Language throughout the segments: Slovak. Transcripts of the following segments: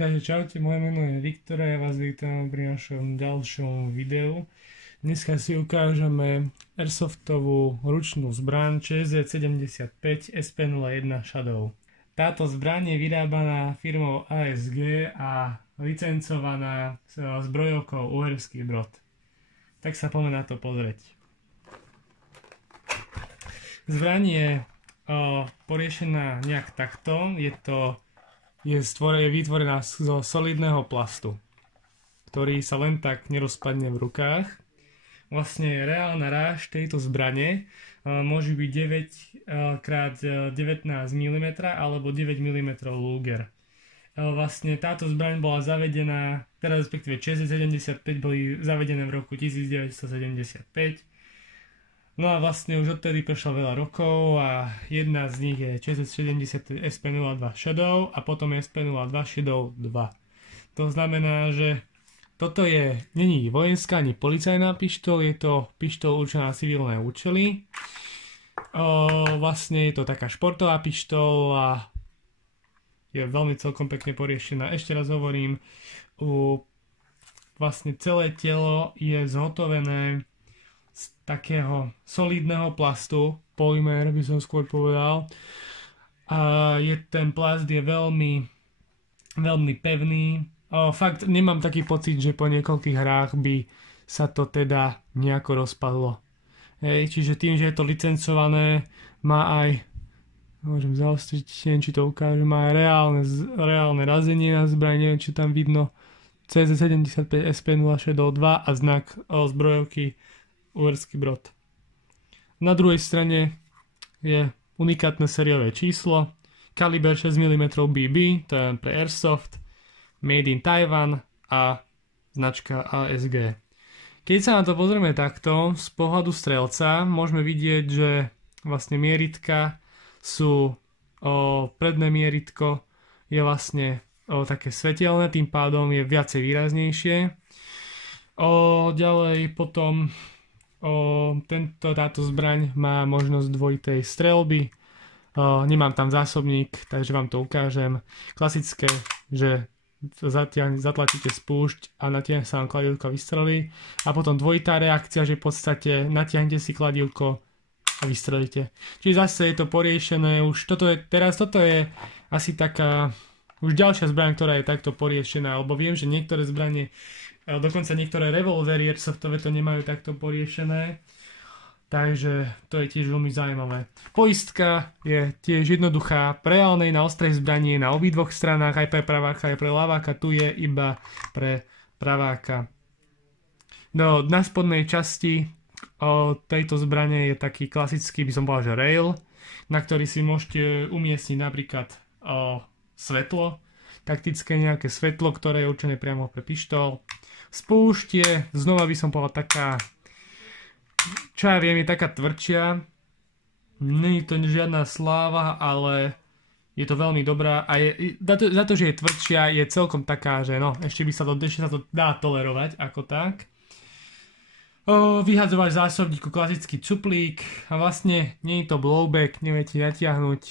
Takže čaute, moje meno je Viktor a ja vás vítam pri našom ďalšom videu. Dneska si ukážeme Airsoftovú ručnú zbraň ČZ75 SP01 Shadow. Táto zbraň je vyrábaná firmou ASG a licencovaná zbrojovkou Uherský Brod. Tak sa poďme na to pozrieť. Zbraň je poriešená nejak takto. Je vytvorená zo solidného plastu, ktorý sa len tak nerozpadne v rukách. Vlastne reálna ráž tejto zbrane môže byť 9x19 mm alebo 9 mm Luger. Vlastne táto zbraň bola zavedená, teda respektíve ČZ75 boli zavedené v roku 1975. No a vlastne už odtedy prešlo veľa rokov a jedna z nich je ČZ70 SP02 Shadow a potom SP02 Shadow 2. To znamená, že toto není vojenská ani policajná pištoľ, je to pištoľ určená na civilné účely. Vlastne je to taká športová pištoľ a je veľmi celkom pekne poriešená. Ešte raz hovorím, vlastne celé telo je zhotovené z takého solidného plastu, polymer by som skôr povedal. A ten plast je veľmi, veľmi pevný. Fakt nemám taký pocit, že po niekoľkých hrách by sa to teda nejako rozpadlo. Čiže tým, že je to licencované, má aj, môžem zaostriť, neviem, či to ukážem, má aj reálne razenie na zbraň, neviem, či tam vidno CZ75 SP0 Shadow 2 a znak zbrojovky Uherský Brod. Na druhej strane je unikátne sériové číslo, kaliber 6 mm BB, to je pre Airsoft, Made in Taiwan a značka ASG. Keď sa na to pozrieme takto, z pohľadu strelca môžeme vidieť, že vlastne mieritka sú, predné mieritko je vlastne také svetelné, tým pádom je viacej výraznejšie. Ďalej potom táto zbraň má možnosť dvojitej streľby. Nemám tam zásobník, takže vám to ukážem. Klasické, že zatlačíte spúšť a natiahne sa vám kladívko a vystrelí. A potom dvojitá reakcia, že v podstate natiahnete si kladívko a vystrelíte. Čiže zase je to poriešené. Toto je asi taká už ďalšia zbraň, ktorá je takto poriešená, lebo viem, že niektoré zbranie, dokonca niektoré revolvery Airsoftové to nemajú takto poriešené. Takže to je tiež veľmi zaujímavé. Poistka je tiež jednoduchá. Pre reálnej na ostrej zbranie na obidvoch stranách, aj pre praváka, aj pre ľaváka. Tu je iba pre praváka. Na spodnej časti tejto zbrane je taký klasický, by som povedal, že rail, na ktorý si môžete umiestniť napríklad svetlo, taktické nejaké svetlo, ktoré je určené priamo pre pištol. Spúšť je, znova by som povedal, taká, čo ja viem, je taká tvrdšia. Nie je to žiadna sláva, ale je to veľmi dobrá a za to, že je tvrdšia, je celkom taká, že no, ešte sa to dá tolerovať ako tak. Vyhadzovač zásobníku, klasický cuplík a vlastne nie je to blowback, neviete natiahnuť.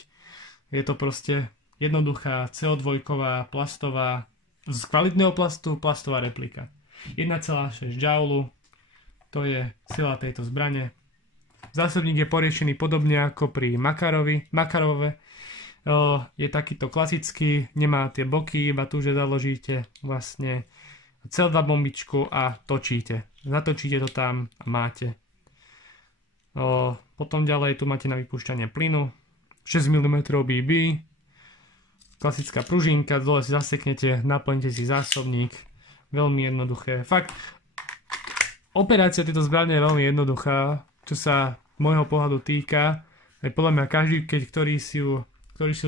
Je to proste jednoduchá CO2 plastová, z kvalitného plastu, plastová replika. 1,6 Joule, to je sila tejto zbrane. Zásobník je poriešený podobne ako pri Makarove. Je takýto klasický, nemá tie boky, iba tu, že založíte vlastne CO2 bombičku a točíte. Zatočíte to tam a máte. Potom ďalej tu máte na vypúšťanie plynu. 6 mm BB. Klasická pružinka, dole si zaseknete, naplňte si zásobník. Veľmi jednoduché. Fakt, operácia tejto zbrane je veľmi jednoduchá, čo sa môjho pohľadu týka. Aj podľa mňa každý, ktorý si ju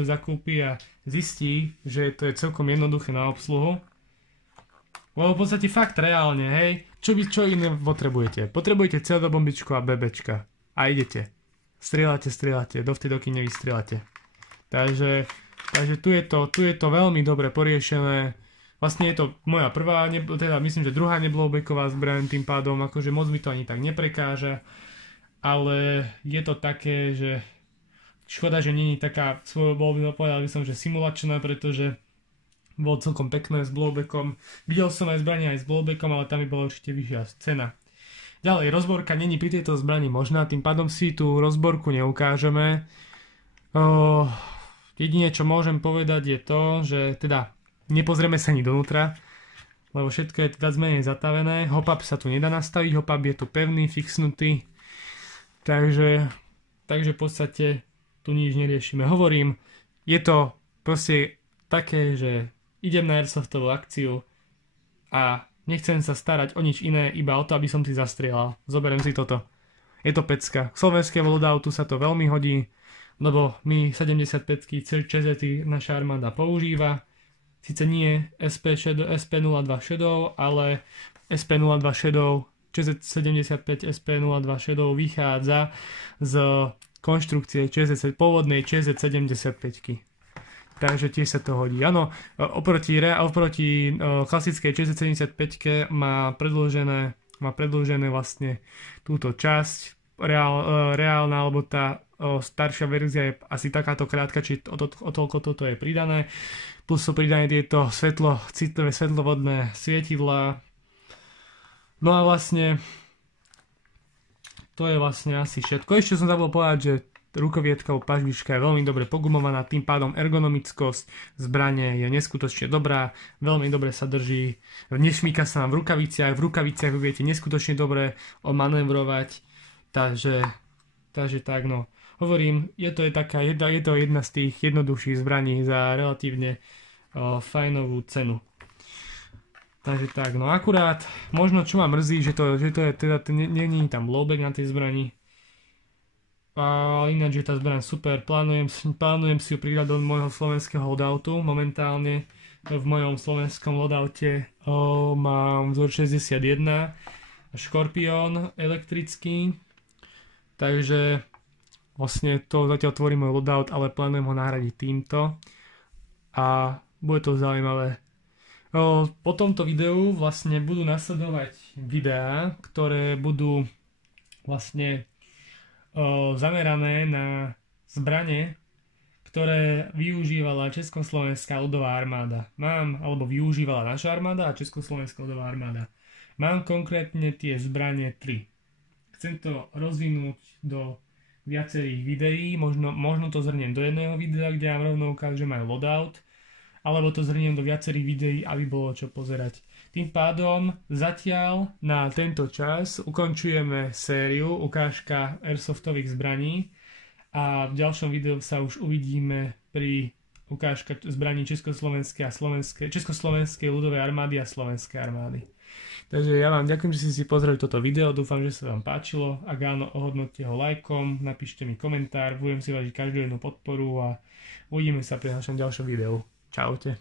zakúpi a zistí, že to je celkom jednoduché na obsluhu. Lebo v podstate fakt reálne, hej, čo iné potrebujete? Potrebujete CO2 bombičku a BBčka. A idete. Strieľate, dovtedy dokým nevystrieľate. Takže tu je to veľmi dobre poriešené. Vlastne je to moja prvá, teda myslím, že druhá neblowbacková zbraň, tým pádom akože moc mi to ani tak neprekáža. Ale je to také, že škoda, že nie je taká, povedal by som, že simulačná, pretože bolo celkom pekné s blowbackom. Videl som aj zbranie aj s blowbackom, ale tam by bola určite vyššia cena. Ďalej, rozborka není pri tejto zbrani možná, tým pádom si tú rozborku neukážeme. Jedine, čo môžem povedať je to, že teda nepozrieme sa ani donútra, lebo všetko je teda zmenej zatavené. Hop-up sa tu nedá nastaviť, hop-up je tu pevný, fixnutý, takže v podstate tu nič neriešime. Hovorím, je to proste také, že idem na airsoftovú akciu a nechcem sa starať o nič iné, iba o to, aby som si zastrieľal. Zoberiem si toto. Je to pecka. K slovenskému loadoutu sa to veľmi hodí, lebo my 75-ky CZ naša armáda používa. Sice nie SP02 Shadow, ale SP02 Shadow, CZ75 SP02 Shadow vychádza z konštrukcie pôvodnej CZ75-ky. Takže tiež sa to hodí. Áno, oproti klasickej 675 má predĺžené vlastne túto časť. Reálna, alebo tá staršia verzia je asi takáto krátka, či o toľko toto je pridané. Plus sú pridané tieto citlivé svetlovodné svietidlá. No a vlastne to je vlastne asi všetko. Ešte som zabudol povedať, že rukovietka pažbička je veľmi dobre pogumovaná, tým pádom ergonomickosť zbrane je neskutočne dobrá, veľmi dobre sa drží, nešmíka sa nám v rukaviciach vy viete neskutočne dobre omanevrovať, takže tak no. Hovorím, je to jedna z tých jednoduchších zbraní za relatívne fajnovú cenu. Takže tak, no akurát, možno čo ma mrzí, že to je teda, není tam blowback na tej zbrani. A ináč je tá zbraň super, plánujem si ju pridať do môjho slovenského loadoutu. Momentálne v mojom slovenskom loadoute mám vzor 61 Škorpión elektrický, takže vlastne to zatiaľ tvorí môj loadout, ale plánujem ho nahradiť týmto a bude to zaujímavé. Po tomto videu vlastne budú nasledovať videá, ktoré budú vlastne zamerané na zbrane, ktoré využívala Československá ľudová armáda. Využívala naša armáda a Československá ľudová armáda. Mám konkrétne tie zbrane 3. Chcem to rozvinúť do viacerých videí, možno to zhrniem do jedného videa, kde vám rovno ukážem aj loadout, alebo to zhrniem do viacerých videí, aby bolo čo pozerať. Tým pádom zatiaľ na tento čas ukončujeme sériu ukážka airsoftových zbraní a v ďalšom videu sa už uvidíme pri ukážka zbraní Československej ľudovej armády a Slovenskej armády. Takže ja vám ďakujem, že ste si pozreli toto video, dúfam, že sa vám páčilo. Ak áno, ohodnoťte ho lajkom, napíšte mi komentár, budem si vážiť každú jednu podporu a uvidíme sa pri našom ďalšom videu. Čaute.